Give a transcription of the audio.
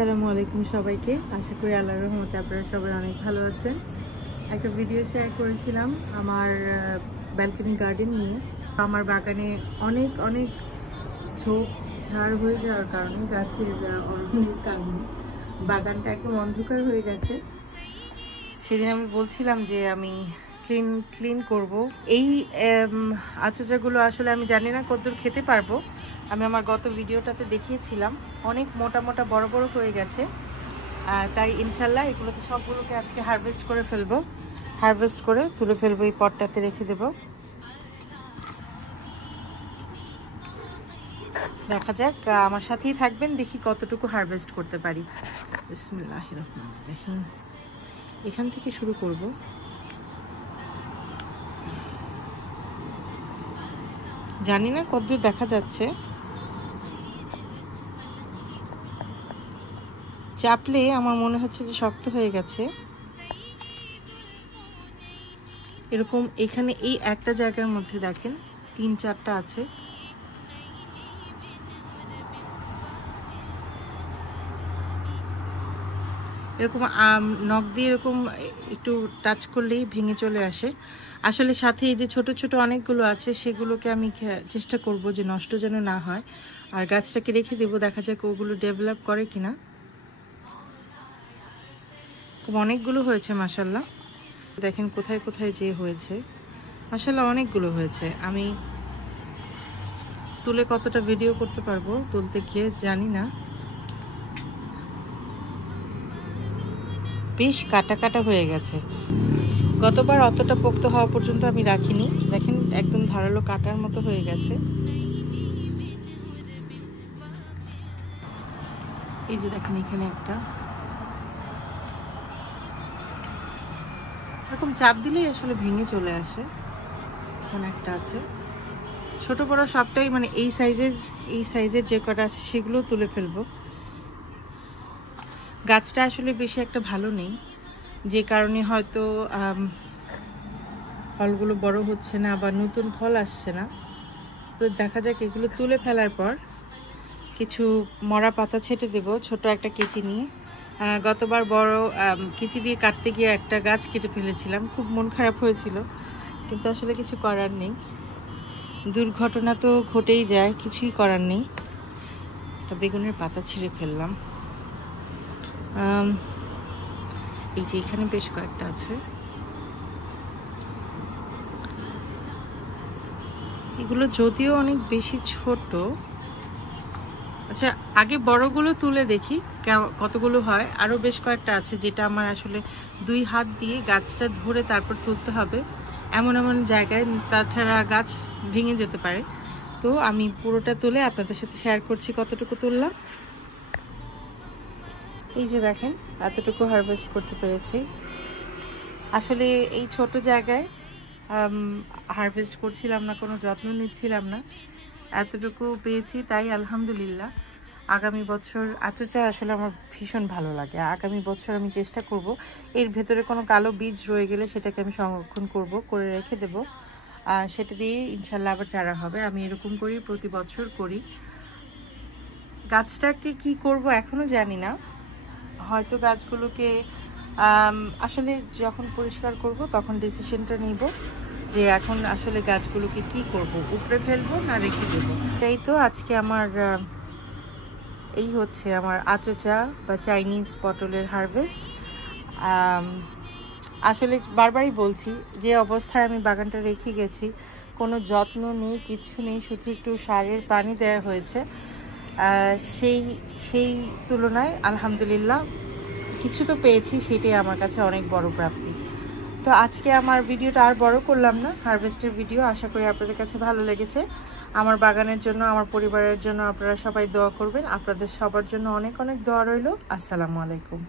আসসালামু আলাইকুম সবাইকে। আশা করি আল্লাহর রহমতে আপনারা সবাই অনেক ভালো আছেন। একটা ভিডিও শেয়ার করেছিলাম আমার ব্যালকনি গার্ডেন নিয়ে। আমার বাগানে অনেক অনেক ঝোপ ঝাড় হয়ে যাওয়ার কারণে, গাছের কারণে বাগানটা একদম অন্ধকার হয়ে গেছে। সেদিন আমি বলছিলাম যে আমি ক্লিন করব। এই আচারগুলো আসলে আমি জানি না কতদূর খেতে পারবো। আমি আমার গত ভিডিওটাতে দেখিয়েছিলাম অনেক মোটা মোটা বড় বড় হয়ে গেছে, তাই ইনশাল্লাহ এগুলোকে সবগুলোকে আজকে হারভেস্ট করে ফেলবো। হারভেস্ট করে তুলে ফেলবো, এই পটটাতে রেখে দেবো। দেখা যাক, আমার সাথেই থাকবেন, দেখি কতটুকু হারভেস্ট করতে পারি। বিসমিল্লাহির রহমানির রহিম। এখান থেকে শুরু করব। জানি না কতদূর দেখা যাচ্ছে, চাপলে আমার মনে হচ্ছে যে শক্ত হয়ে গেছে। এরকম এখানে এই একটা জায়গার মধ্যে দেখেন 3-4টা আছে। এরকম নখ দিয়ে এরকম একটু টাচ করলেই ভেঙে চলে আসে। আসলে সাথে এই যে ছোট ছোট অনেকগুলো আছে, সেগুলোকে আমি চেষ্টা করব যে নষ্ট যেন না হয়, আর গাছটাকে রেখে দেবো, দেখা যাক ওগুলো ডেভেলপ করে কিনা। খুব অনেকগুলো হয়েছে মাশাআল্লাহ। দেখেন কোথায় কোথায় যে হয়েছে, মাশাআল্লাহ অনেকগুলো হয়েছে। আমি তুলে কতটা ভিডিও করতে পারবো তুলতে গিয়ে জানি না। বেশ কাটা কাটা হয়ে গেছে। গতবার অতটা পোক্ত হওয়া পর্যন্ত আমি রাখিনি। দেখেন একদম ধারালো কাটার মতো হয়ে গেছে। এই যে দেখেন এখানে একটা, এরকম চাপ দিলেই আসলে ভেঙে চলে আসে। এখানে একটা আছে, ছোট বড় সবটাই, মানে এই সাইজের যে কটা আছে সেগুলো তুলে ফেলবো। গাছটা আসলে বেশি একটা ভালো নেই, যে কারণে হয়তো ফলগুলো বড় হচ্ছে না বা নতুন ফল আসছে না। তো দেখা যাক, এগুলো তুলে ফেলার পর কিছু মরা পাতা ছেটে দেব ছোট একটা কেচি নিয়ে। গতবার বড় কেচি দিয়ে কাটতে গিয়ে একটা গাছ কেটে ফেলেছিলাম, খুব মন খারাপ হয়েছিল, কিন্তু আসলে কিছু করার নেই। দুর্ঘটনা তো ঘটেই যায়, কিছুই করার নেই। একটা বেগুনের পাতা ছিঁড়ে ফেললাম। এই যে এখানে বেশ কয়েকটা আছে। এগুলো যদিও অনেক বেশি ছোট। আচ্ছা, আগে বড়গুলো তুলে দেখি কতগুলো হয়। আরো বেশ কয়েকটা আছে যেটা আমার আসলে 2 হাত দিয়ে গাছটা ধরে তারপর তুলতে হবে, এমন এমন জায়গায়, তাছাড়া গাছ ভেঙে যেতে পারে। তো আমি পুরোটা তুলে আপনাদের সাথে শেয়ার করছি কতটুকু তুললাম। এই যে দেখেন এতটুকু হারভেস্ট করতে পেরেছি। আসলে এই ছোট জায়গায় হারভেস্ট করছিলাম না, কোনো যত্ন নিচ্ছিলাম না, এতটুকু পেয়েছি, তাই আলহামদুলিল্লাহ। আগামী বছর আচার আসলে আমার ভীষণ ভালো লাগে। আগামী বছর আমি চেষ্টা করব, এর ভেতরে কোনো কালো বীজ রয়ে গেলে সেটাকে আমি সংরক্ষণ করে রেখে দেব, সেটা দিয়ে ইনশাল্লাহ আবার চারা হবে। আমি এরকম করি, প্রতি বছর করি। গাছটাকে কি করব এখনো জানি না। হয়তো গাছগুলোকে আসলে যখন পরিষ্কার করব তখন ডিসিশনটা নিব যে এখন আসলে গাছগুলোকে কি করব, উপরে ফেলবো না রেখে দেবো। এই তো আজকে আমার এই হচ্ছে আমার আচোচা বা চাইনিজ পটলের হারভেস্ট। আসলে বারবারই বলছি, যে অবস্থায় আমি বাগানটা রেখে গেছি, কোনো যত্ন নেই, কিছু নেই, শুধু একটু সারের পানি দেওয়া হয়েছে। সেই তুলনায় আলহামদুলিল্লাহ কিছু তো পেয়েছি, সেটাই আমার কাছে অনেক বড় প্রাপ্তি। তো আজকে আমার ভিডিওটা আর বড় করলাম না, হারভেস্টের ভিডিও। আশা করি আপনাদের কাছে ভালো লেগেছে। আমার বাগানের জন্য, আমার পরিবারের জন্য আপনারা সবাই দোয়া করবেন। আপনাদের সবার জন্য অনেক অনেক দোয়া রইল। আসসালামু আলাইকুম।